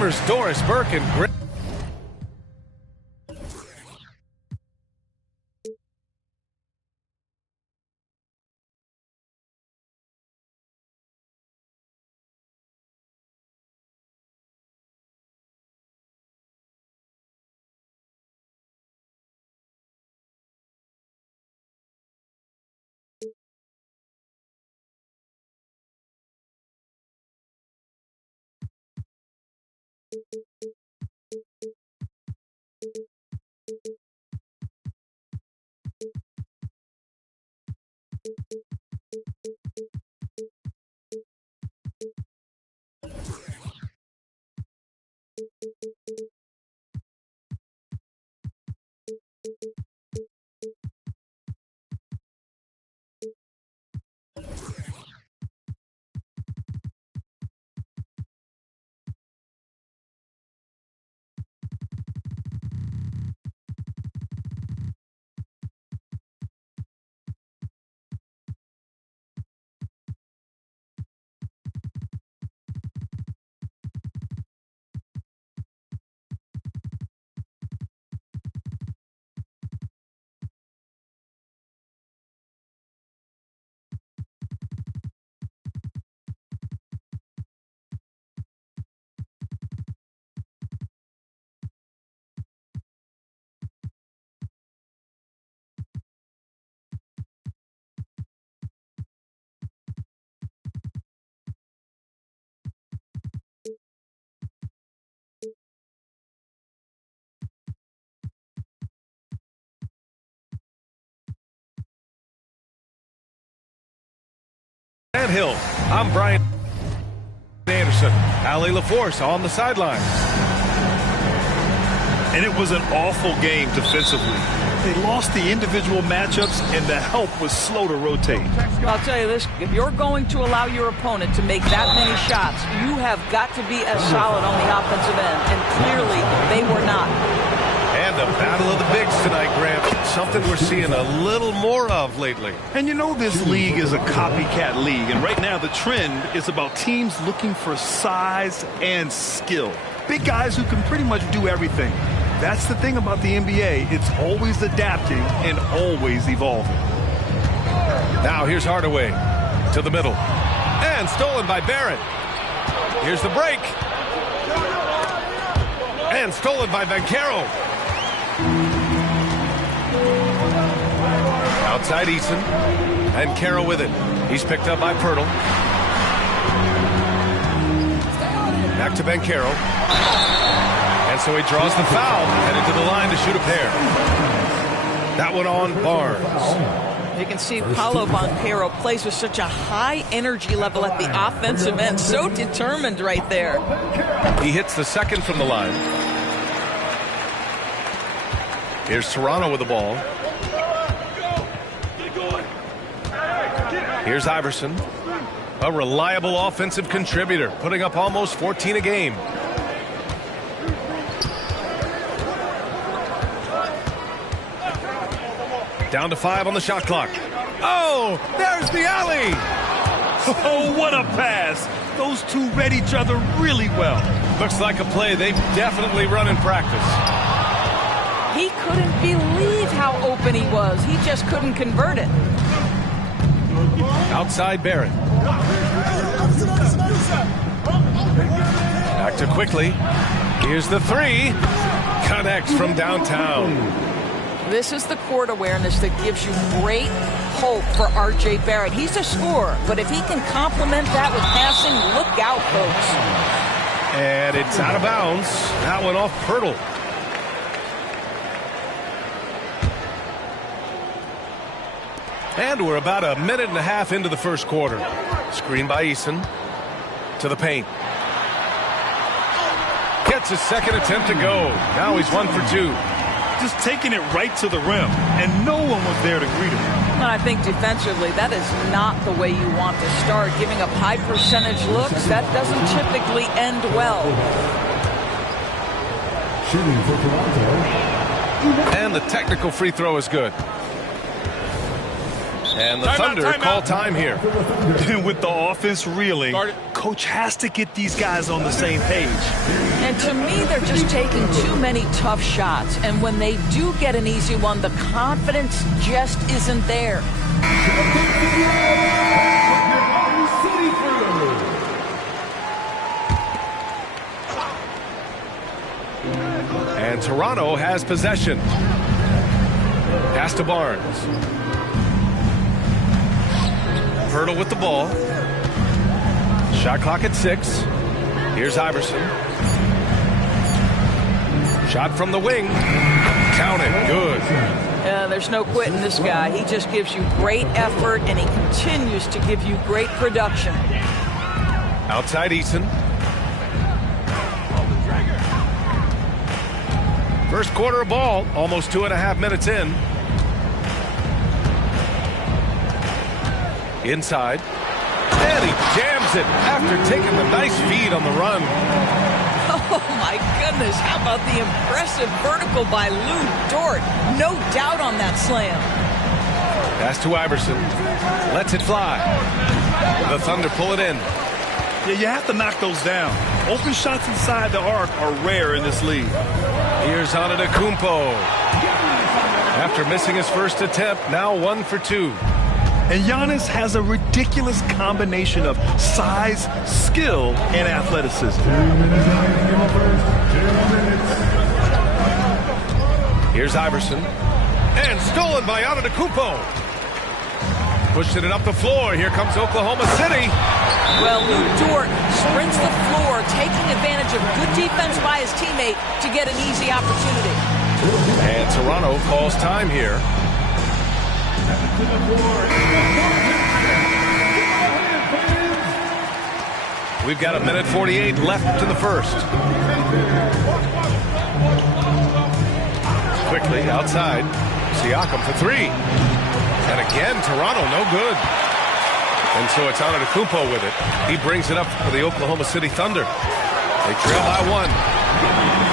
timers Doris Burke and Greg. Hill. I'm Brian Anderson. Allie LaForce on the sidelines. And it was an awful game defensively. They lost the individual matchups, and the help was slow to rotate. I'll tell you this, if you're going to allow your opponent to make that many shots, you have got to be as solid on the offensive end, and clearly they were not. And the battle of the bigs tonight, Grant. Something we're seeing a little more of lately. And you know this league is a copycat league, and right now the trend is about teams looking for size and skill. Big guys who can pretty much do everything. That's the thing about the NBA. It's always adapting and always evolving. Now here's Hardaway to the middle. And stolen by Barrett. Here's the break. And stolen by Banchero. Outside Eason. And Carroll with it. He's picked up by Pirtle. Back to Banchero. And so he draws the foul. Headed to the line to shoot a pair. That one on Barnes. You can see Paolo Banchero plays with such a high energy level at the offensive end. So determined right there. He hits the second from the line. Here's Toronto with the ball. Here's Iverson. A reliable offensive contributor, putting up almost 14 a game. Down to 5 on the shot clock. Oh, there's the alley. Oh, what a pass. Those two read each other really well. Looks like a play they've definitely run in practice. He couldn't believe how open he was. He just couldn't convert it. Outside Barrett. Back to Quickly. Here's the three. Connects from downtown. This is the court awareness that gives you great hope for R.J. Barrett. He's a scorer, but if he can complement that with passing, look out, folks. And it's out of bounds. That one off Pirtle. And we're about a minute and a half into the first quarter. Screen by Eason. To the paint. Gets his second attempt to go. Now he's 1 for 2. Just taking it right to the rim, and no one was there to greet him. And I think defensively, that is not the way you want to start. Giving up high percentage looks, that doesn't typically end well. Shooting for Toronto. And the technical free throw is good. And the Thunder call time here. With the offense reeling, coach has to get these guys on the same page. And to me, they're just taking too many tough shots. And when they do get an easy one, the confidence just isn't there. And Toronto has possession. Pass to Barnes. Hurdle with the ball. Shot clock at 6. Here's Iverson. Shot from the wing. Count it. Good. There's no quitting this guy. He just gives you great effort, and he continues to give you great production. Outside Eason. First quarter of ball, almost 2.5 minutes in. Inside. And he jams it after taking the nice feed on the run. Oh, my goodness. How about the impressive vertical by Lou Dort? No doubt on that slam. Pass to Iverson. Lets it fly. The Thunder pull it in. Yeah, you have to knock those down. Open shots inside the arc are rare in this league. Here's Antetokounmpo. After missing his first attempt, now 1 for 2. And Giannis has a ridiculous combination of size, skill, and athleticism. Here's Iverson. And stolen by Antetokounmpo. Pushing it up the floor. Here comes Oklahoma City. Well, Lou Dort sprints the floor, taking advantage of good defense by his teammate to get an easy opportunity. And Toronto calls time here. We've got 1:48 left in the first. Quickly outside. Siakam for 3. And again, Toronto no good. And so it's Antetokounmpo with it. He brings it up for the Oklahoma City Thunder. They trail by 1.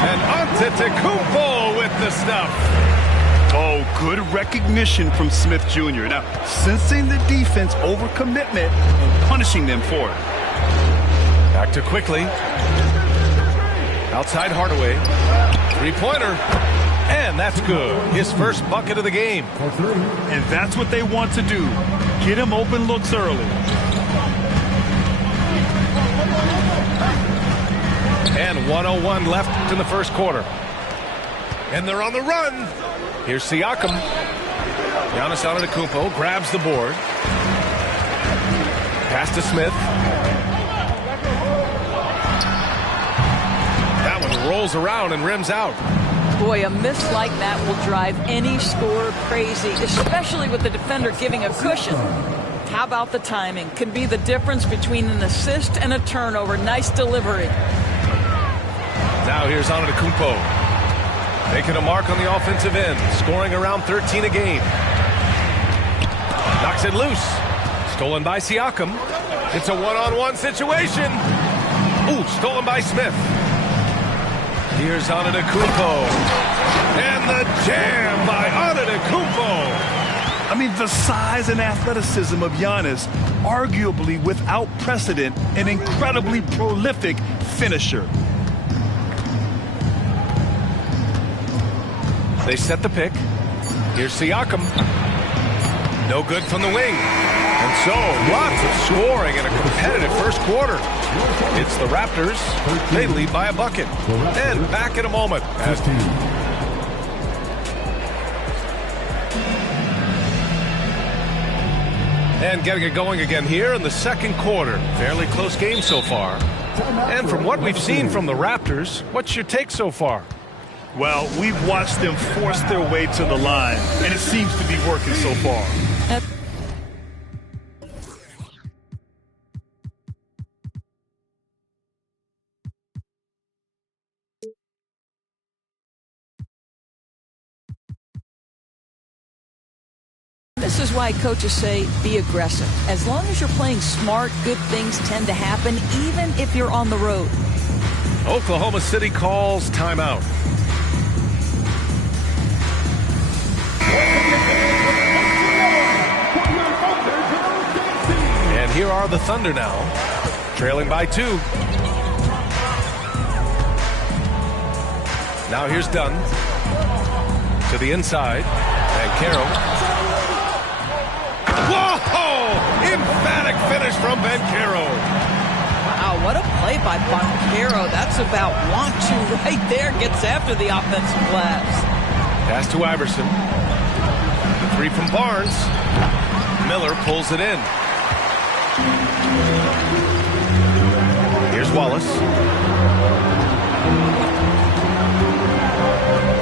And Antetokounmpo with the stuff. Oh, good recognition from Smith Jr. Now, sensing the defense overcommitment and punishing them for it. Back to Quickly. Outside Hardaway. 3-pointer. And that's good. His first bucket of the game. And that's what they want to do. Get him open looks early. And 1:01 left in the first quarter. And they're on the run. Here's Siakam. Giannis Antetokounmpo grabs the board. Pass to Smith. That one rolls around and rims out. Boy, a miss like that will drive any scorer crazy, especially with the defender giving a cushion. How about the timing? Can be the difference between an assist and a turnover. Nice delivery. Now here's Antetokounmpo. Making a mark on the offensive end. Scoring around 13 a game. Knocks it loose. Stolen by Siakam. It's a one-on-one situation. Ooh, stolen by Smith. Here's Antetokounmpo. And the jam by Antetokounmpo. I mean, the size and athleticism of Giannis, arguably without precedent, an incredibly prolific finisher. They set the pick. Here's Siakam. No good from the wing. And so, lots of scoring in a competitive first quarter. It's the Raptors. They lead by a bucket. And back in a moment. And getting it going again here in the second quarter. Fairly close game so far. And from what we've seen from the Raptors, what's your take so far? Well, we've watched them force their way to the line, and it seems to be working so far. This is why coaches say be aggressive. As long as you're playing smart, good things tend to happen, even if you're on the road. Oklahoma City calls timeout. are the Thunder now, trailing by 2. Now here's Dunn to the inside, and Carroll. Whoa! Emphatic finish from Banchero. Wow, what a play by Banchero. That's about 1-2 right there. Gets after the offensive glass. Pass to Iverson. The 3 from Barnes. Miller pulls it in. Here's Wallace.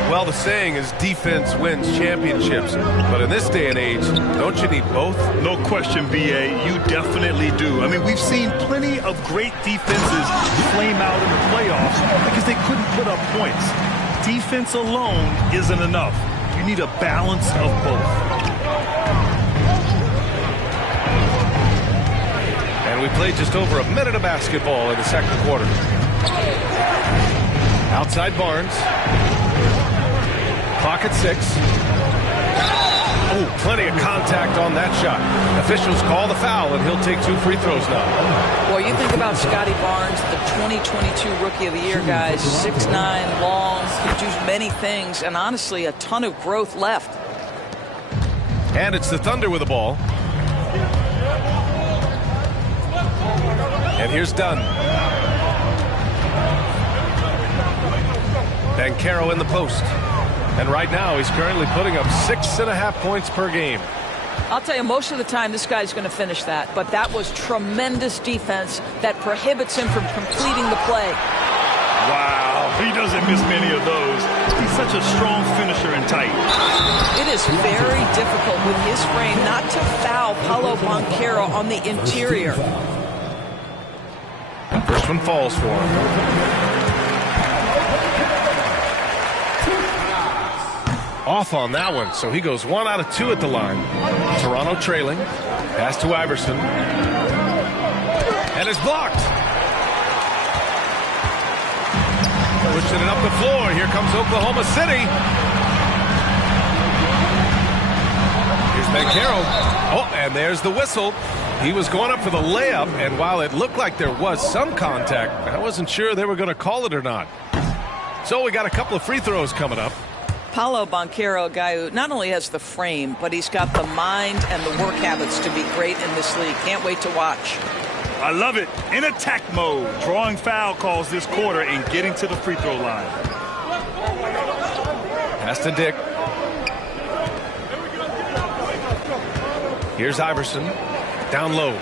Well, the saying is defense wins championships. But in this day and age, don't you need both? No question, B.A. You definitely do. I mean, we've seen plenty of great defenses flame out in the playoffs because they couldn't put up points. Defense alone isn't enough. You need a balance of both. And we played just over a minute of basketball in the second quarter. Outside Barnes. Clock at 6. Oh, plenty of contact on that shot. Officials call the foul, and he'll take 2 free throws now. Boy, you think about Scotty Barnes, the 2022 Rookie of the Year, guys. 6'9", long, can do many things, and honestly, a ton of growth left. And it's the Thunder with the ball. And here's Dunn. Banchero in the post. And right now, he's currently putting up 6.5 points per game. I'll tell you, most of the time, this guy's going to finish that. But that was tremendous defense that prohibits him from completing the play. Wow, he doesn't miss many of those. He's such a strong finisher and tight. It is very difficult with his frame not to foul Paolo Banchero on the interior. First one falls for him. Off on that one, so he goes 1 out of 2 at the line. Toronto trailing. Pass to Iverson. And it's blocked. Pushing it up the floor. Here comes Oklahoma City. Here's Banchero. Oh, and there's the whistle. He was going up for the layup, and while it looked like there was some contact, I wasn't sure they were going to call it or not. So we got a couple of free throws coming up. Paolo Banchero, a guy who not only has the frame, but he's got the mind and the work habits to be great in this league. Can't wait to watch. I love it. In attack mode, drawing foul calls this quarter and getting to the free throw line. Pass to Dick. Here's Iverson. Down low.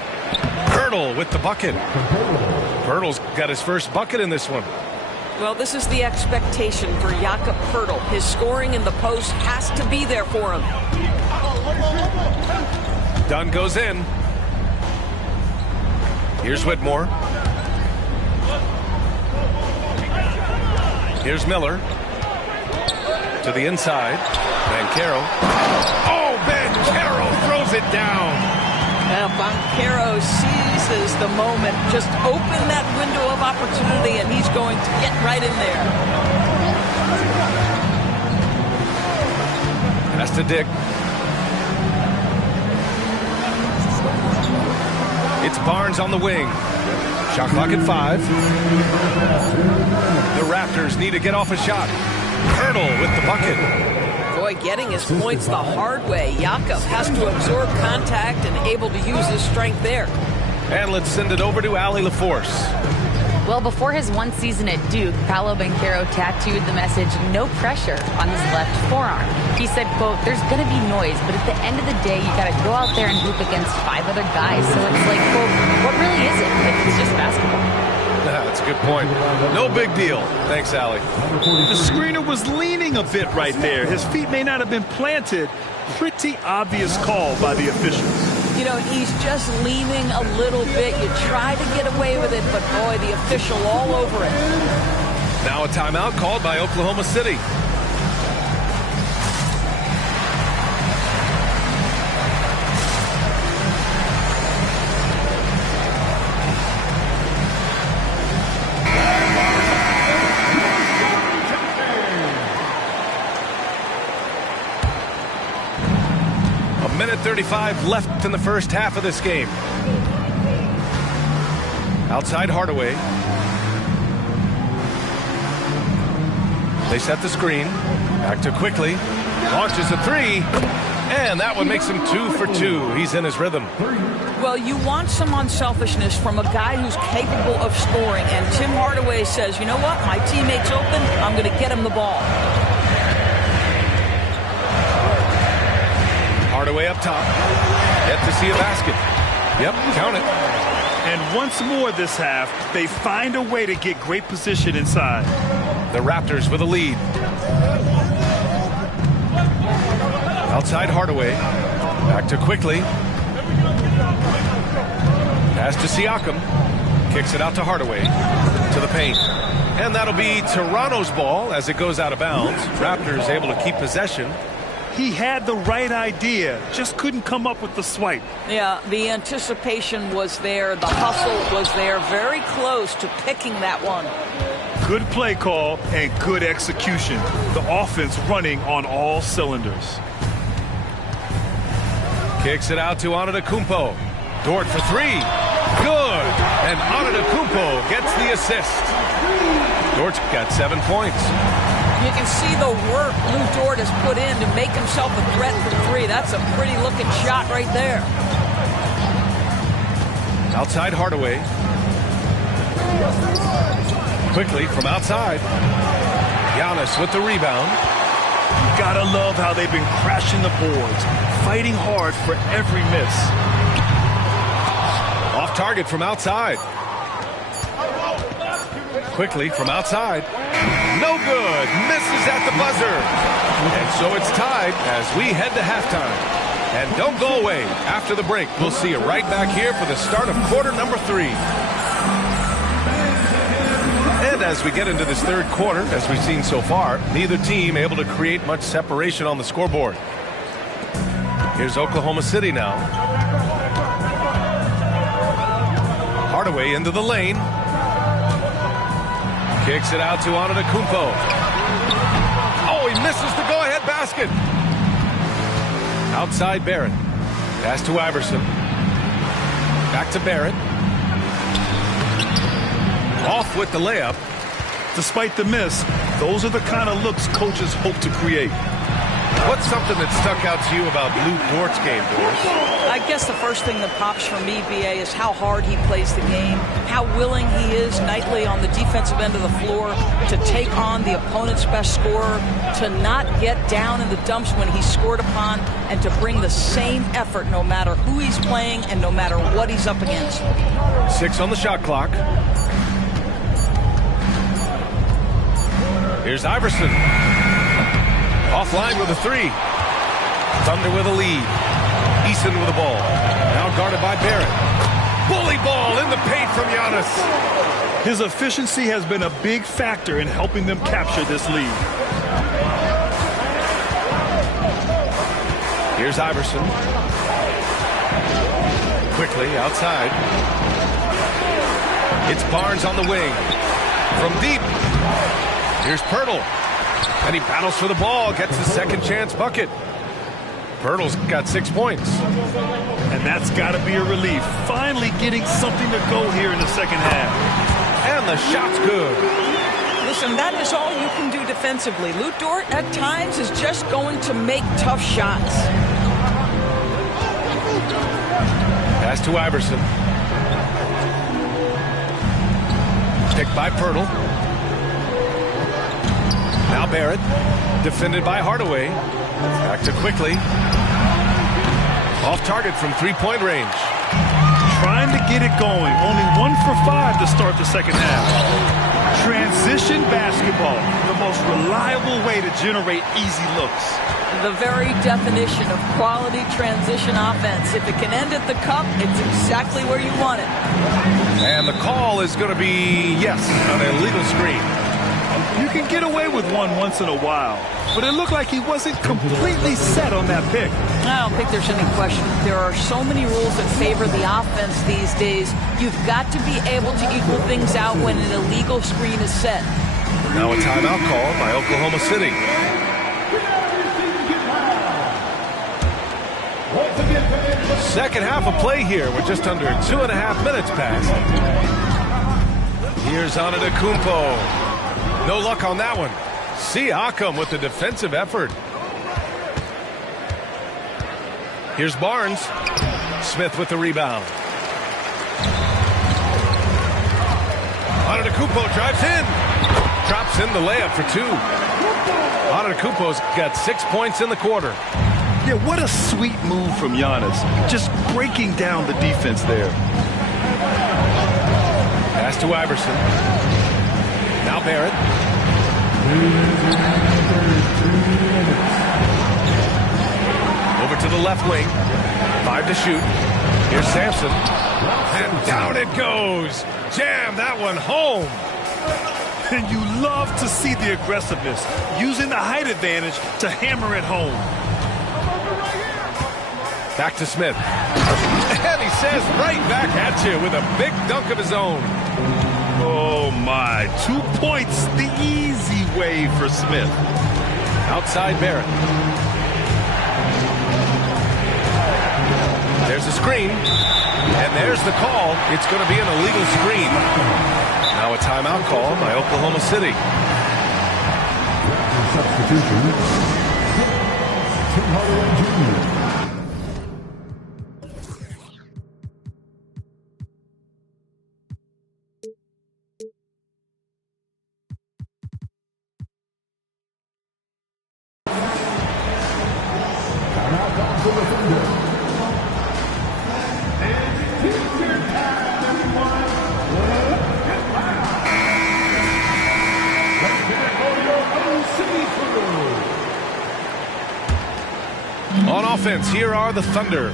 Hurdle with the bucket. Hurdle's got his first bucket in this one. Well, this is the expectation for Jakob Poeltl. His scoring in the post has to be there for him. Dunn goes in. Here's Whitmore. Here's Miller. To the inside. Banchero. Oh, Banchero throws it down. Well, Banchero seizes the moment. Just open that window of opportunity, and he's going to get right in there. Pass to Dick. It's Barnes on the wing. Shot clock at 5. The Raptors need to get off a shot. Hurdle with the bucket. Boy, getting his points the hard way. Jakob has to absorb contact and able to use his strength there. And let's send it over to Allie LaForce. Well, before his one season at Duke, Paolo Banchero tattooed the message, "No pressure," on his left forearm. He said, quote, "There's going to be noise, but at the end of the day, you got to go out there and hoop against 5 other guys. So it's like, quote, what really is it? It's just basketball." That's a good point. No big deal. Thanks, Allie. The screener was leaning a bit right there. His feet may not have been planted. Pretty obvious call by the officials. You know, he's just leaning a little bit. You try to get away with it, but boy, the official all over it. Now a timeout called by Oklahoma City. Minute 35 left in the first half of this game. Outside Hardaway. They set the screen. Back to Quickly. Launches a three. And that one makes him 2 for 2. He's in his rhythm. Well, you want some unselfishness from a guy who's capable of scoring. And Tim Hardaway says, you know what? My teammate's open. I'm going to get him the ball. Hardaway up top. Yet to see a basket. Yep, count it. And once more this half, they find a way to get great position inside. The Raptors with a lead. Outside Hardaway. Back to Quickly. Pass to Siakam. Kicks it out to Hardaway. To the paint. And that'll be Toronto's ball as it goes out of bounds. Raptors able to keep possession. He had the right idea, just couldn't come up with the swipe. Yeah, the anticipation was there. The hustle was there. Very close to picking that one. Good play call and good execution. The offense running on all cylinders. Kicks it out to Antetokounmpo. Dort for three. Good. And Antetokounmpo gets the assist. Dort's got 7 points. You can see the work Lou Dort has put in to make himself a threat from three. That's a pretty looking shot right there. Outside Hardaway. Quickly from outside. Giannis with the rebound. You gotta love how they've been crashing the boards, fighting hard for every miss. Off target from outside. Quickly from outside. No good. Misses at the buzzer. And so it's tied as we head to halftime. And don't go away. After the break, we'll see you right back here for the start of quarter number 3. And as we get into this third quarter, as we've seen so far, neither team able to create much separation on the scoreboard. Here's Oklahoma City now. Hardaway into the lane. Kicks it out to Antetokounmpo. Oh, he misses the go-ahead basket. Outside Barrett. Pass to Iverson. Back to Barrett. Off with the layup. Despite the miss, those are the kind of looks coaches hope to create. What's something that stuck out to you about Lou Dort's game, Doris? I guess the first thing that pops for me, BA, is how hard he plays the game, how willing he is nightly on the defensive end of the floor to take on the opponent's best scorer, to not get down in the dumps when he's scored upon, and to bring the same effort no matter who he's playing and no matter what he's up against. 6 on the shot clock. Here's Iverson. Offline with a 3. Thunder with a lead. Eason with the ball. Now guarded by Barrett. Bully ball in the paint from Giannis. His efficiency has been a big factor in helping them capture this lead. Here's Iverson. Quickly outside. It's Barnes on the wing. From deep. Here's Pirtle. And he battles for the ball, gets the second chance bucket. Pirtle's got 6 points. And that's got to be a relief. Finally getting something to go here in the second half. And the shot's good. Listen, that is all you can do defensively. Lou Dort, at times, is just going to make tough shots. Pass to Iverson. Picked by Pirtle. Now Barrett, defended by Hardaway. Back to Quickly. Off target from three-point range. Trying to get it going. Only 1 for 5 to start the second half. Transition basketball, the most reliable way to generate easy looks. The very definition of quality transition offense. If it can end at the cup, it's exactly where you want it. And the call is going to be, yes, an illegal screen. You can get away with one once in a while, but it looked like he wasn't completely set on that pick. I don't think there's any question. There are so many rules that favor the offense these days. You've got to be able to equal things out when an illegal screen is set. Now a timeout called by Oklahoma City. Second half of play here. We're just under 2.5 minutes past. Here's Antetokounmpo. No luck on that one. Siakam with the defensive effort. Here's Barnes. Smith with the rebound. Antetokounmpo drives in. Drops in the layup for two. Antetokounmpo's got 6 points in the quarter. Yeah, what a sweet move from Giannis. Just breaking down the defense there. Pass to Iverson. Now Barrett. Over to the left wing. 5 to shoot. Here's Sampson. And down it goes. Jam that one home. And you love to see the aggressiveness, using the height advantage to hammer it home. Back to Smith. And he says right back at you with a big dunk of his own. Oh, my. 2 points the easy way for Smith. Outside Barrett. There's a screen. And there's the call. It's going to be an illegal screen. Now a timeout call by Oklahoma City. Substitution. Tim Hardaway Jr. On offense, here are the Thunder.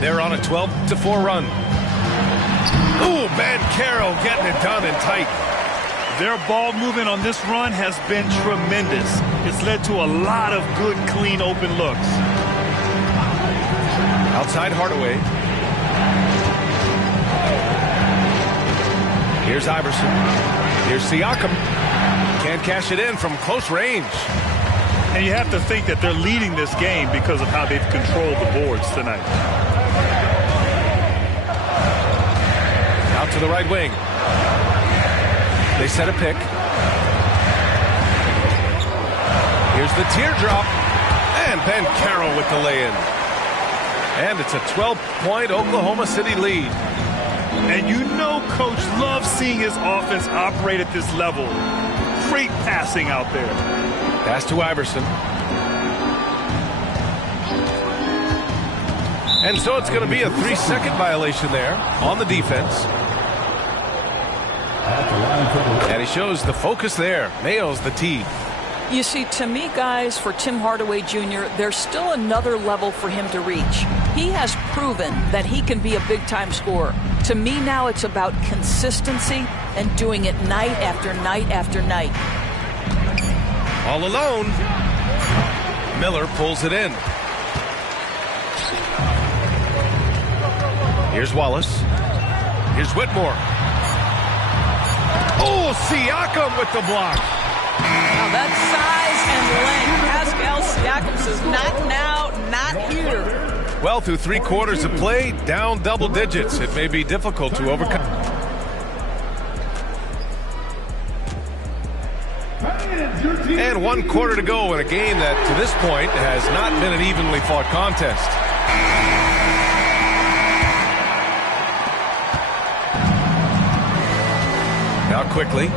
They're on a 12-4 run. Ooh, Banchero getting it done and tight. Their ball movement on this run has been tremendous. It's led to a lot of good, clean, open looks. Outside Hardaway. Here's Iverson. Here's Siakam. Can't cash it in from close range. And you have to think that they're leading this game because of how they've controlled the boards tonight. Out to the right wing. They set a pick. Here's the teardrop. And Banchero with the lay-in. And it's a 12-point Oklahoma City lead. And you know Coach loves seeing his offense operate at this level. Great passing out there. Pass to Iverson. And so it's going to be a 3-second violation there on the defense. And he shows the focus there. Nails the tee. You see, to me, guys, for Tim Hardaway Jr., there's still another level for him to reach. He has proven that he can be a big-time scorer. To me now, it's about consistency and doing it night after night after night. All alone. Miller pulls it in. Here's Wallace. Here's Whitmore. Oh, Siakam with the block. Now that size and length. Pascal Siakam says, not now, not here. Well, through 3 quarters of play, down double digits. It may be difficult to overcome. And 1 quarter to go in a game that, to this point, has not been an evenly fought contest. Now quickly.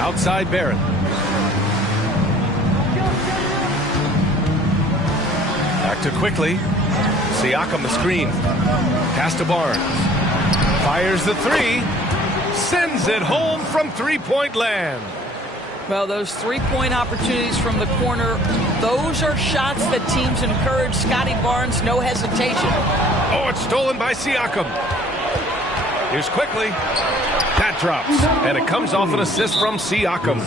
Outside Barrett. Back to quickly. Siakam the screen. Pass to Barnes. Fires the 3. Sends it home from three-point land. Well, those three-point opportunities from the corner, those are shots that teams encourage. Scotty Barnes, no hesitation. Oh, it's stolen by Siakam. Here's quickly. That drops, and it comes off an assist from Siakam.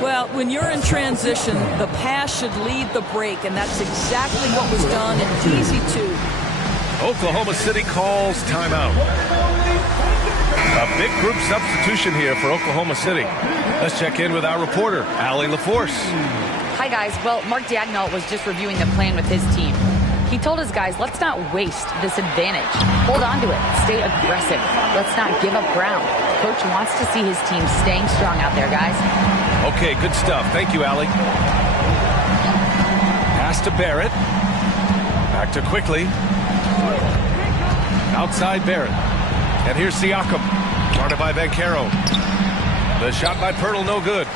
Well, when you're in transition, the pass should lead the break, and that's exactly what was done in DZ2. Oklahoma City calls timeout. A big group substitution here for Oklahoma City. Let's check in with our reporter, Allie LaForce. Hi, guys. Well, Mark Dagnall was just reviewing the plan with his team. He told his guys, let's not waste this advantage. Hold on to it. Stay aggressive. Let's not give up ground. Coach wants to see his team staying strong out there, guys. Okay, good stuff. Thank you, Allie. Pass to Barrett. Back to Quickly. Outside Barrett. And here's Siakam. Guarded by Banchero. The shot by Pirtle, no good.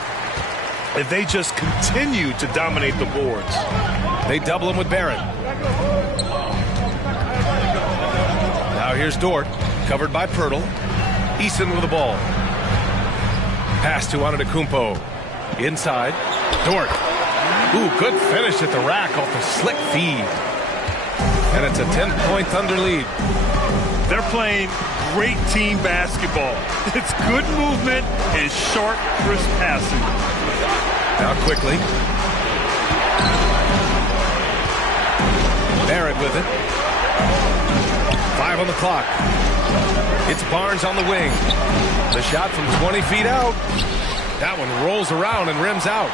If they just continue to dominate the boards. They double him with Barrett. Now here's Dort. Covered by Pirtle. Eason with the ball. Pass to Antetokounmpo. Inside. Dort. Ooh, good finish at the rack off the slick feed. And it's a 10-point Thunder lead. They're playing great team basketball. It's good movement and sharp, crisp passing. Now Quickly. Barrett with it. 5 on the clock. It's Barnes on the wing. The shot from 20 feet out. That one rolls around and rims out.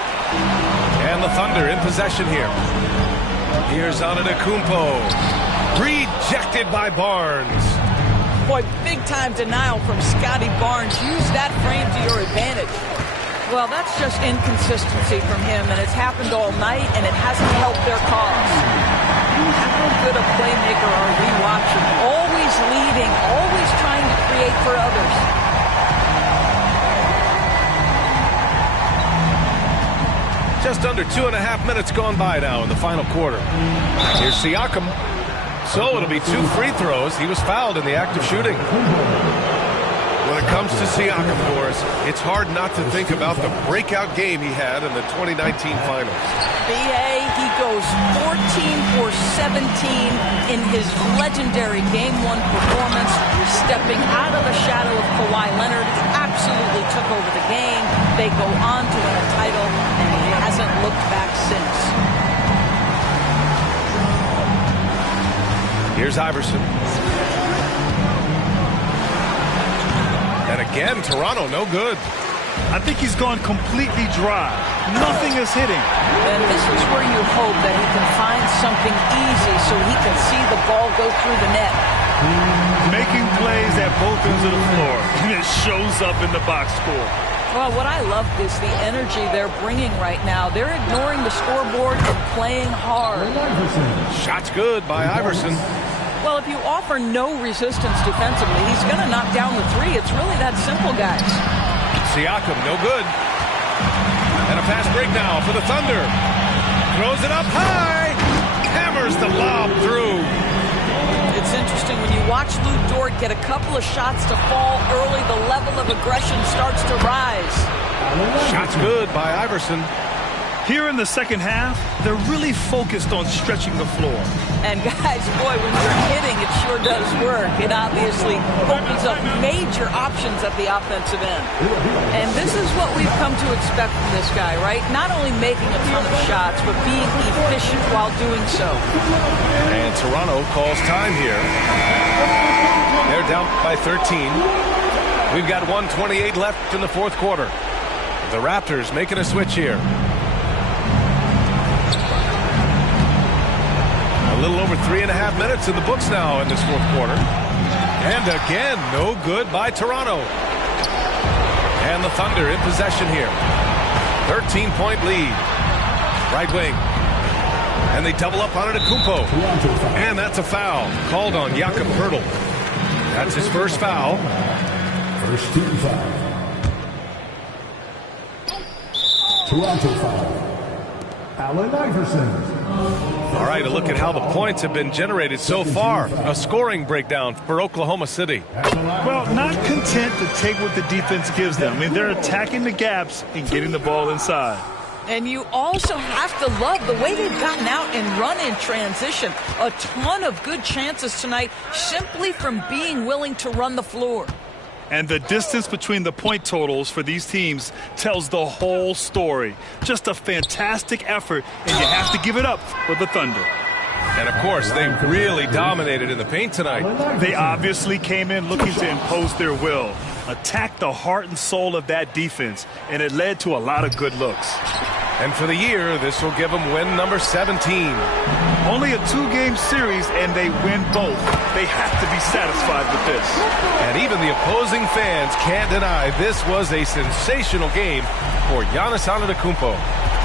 And the Thunder in possession here. Here's Antetokounmpo. Rejected by Barnes. Boy, big-time denial from Scotty Barnes. Use that frame to your advantage. Well, that's just inconsistency from him, and it's happened all night, and it hasn't helped their cause. How good a playmaker are we watching? Always leading, always trying to create for others. Just under 2.5 minutes gone by now in the final quarter. Here's Siakam. So it'll be 2 free throws. He was fouled in the act of shooting. When it comes to Siakam, Boris, it's hard not to think about the breakout game he had in the 2019 finals. B.A., he goes 14 for 17 in his legendary Game 1 performance, stepping out of the shadow of Kawhi Leonard. He absolutely took over the game. They go on to win a title, and he hasn't looked back since. Here's Iverson. And again, Toronto, no good. I think he's gone completely dry. Nothing is hitting. And this is where you hope that he can find something easy so he can see the ball go through the net. Making plays at both ends of the floor, and it shows up in the box score. Well, what I love is the energy they're bringing right now. They're ignoring the scoreboard and playing hard. Shot's good by Iverson. Well, if you offer no resistance defensively, he's going to knock down the 3. It's really that simple, guys. Siakam, no good. And a fast break now for the Thunder. Throws it up high. Hammers the lob through. It's interesting when you watch Lou Dort get a couple of shots to fall early, the level of aggression starts to rise. Shot's good by Iverson. Here in the second half, they're really focused on stretching the floor. And guys, boy, when you're hitting, it sure does work. It obviously opens up major options at the offensive end. And this is what we've come to expect from this guy, right? Not only making a ton of shots, but being efficient while doing so. And Toronto calls time here. They're down by 13. We've got 1:28 left in the fourth quarter. The Raptors making a switch here. A little over 3.5 minutes in the books now in this fourth quarter. And again, no good by Toronto. And the Thunder in possession here. 13-point lead. Right wing. And they double up on Antetokounmpo. And that's a foul called on Jakob Poeltl. That's his first foul. First team foul. Toronto foul. Allen Iverson. All right, a look at how the points have been generated so far. A scoring breakdown for Oklahoma City. Well, not content to take what the defense gives them. I mean, they're attacking the gaps and getting the ball inside. And you also have to love the way they've gotten out and run in transition. A ton of good chances tonight simply from being willing to run the floor. And the distance between the point totals for these teams tells the whole story. Just a fantastic effort, and you have to give it up for the Thunder. And, of course, they really dominated in the paint tonight. They obviously came in looking to impose their will, attack the heart and soul of that defense, and it led to a lot of good looks. And for the year, this will give them win number 17. Only a 2-game series, and they win both. They have to be satisfied with this. And even the opposing fans can't deny this was a sensational game for Giannis Antetokounmpo.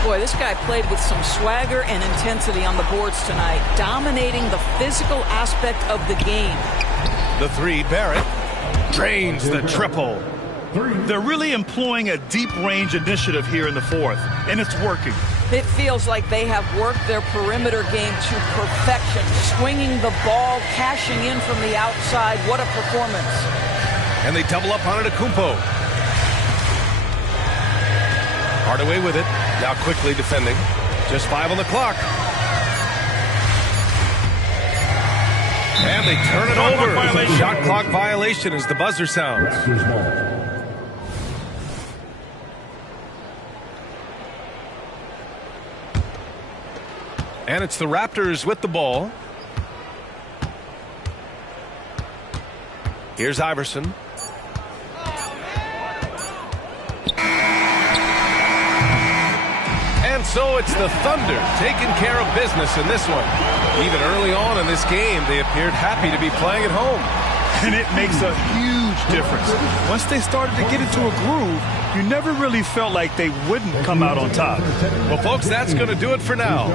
Boy, this guy played with some swagger and intensity on the boards tonight, dominating the physical aspect of the game. The three, Barrett drains the triple. They're really employing a deep-range initiative here in the fourth, and it's working. It feels like they have worked their perimeter game to perfection, swinging the ball, cashing in from the outside. What a performance. And they double up on Antetokounmpo. Hardaway with it, now quickly defending. Just 5 on the clock. And they turn it over. Shot clock violation as the buzzer sounds. And it's the Raptors with the ball. Here's Iverson. And so it's the Thunder taking care of business in this one. Even early on in this game, they appeared happy to be playing at home. And it makes a huge difference. Once they started to get into a groove, you never really felt like they wouldn't come out on top. Well, folks, that's going to do it for now.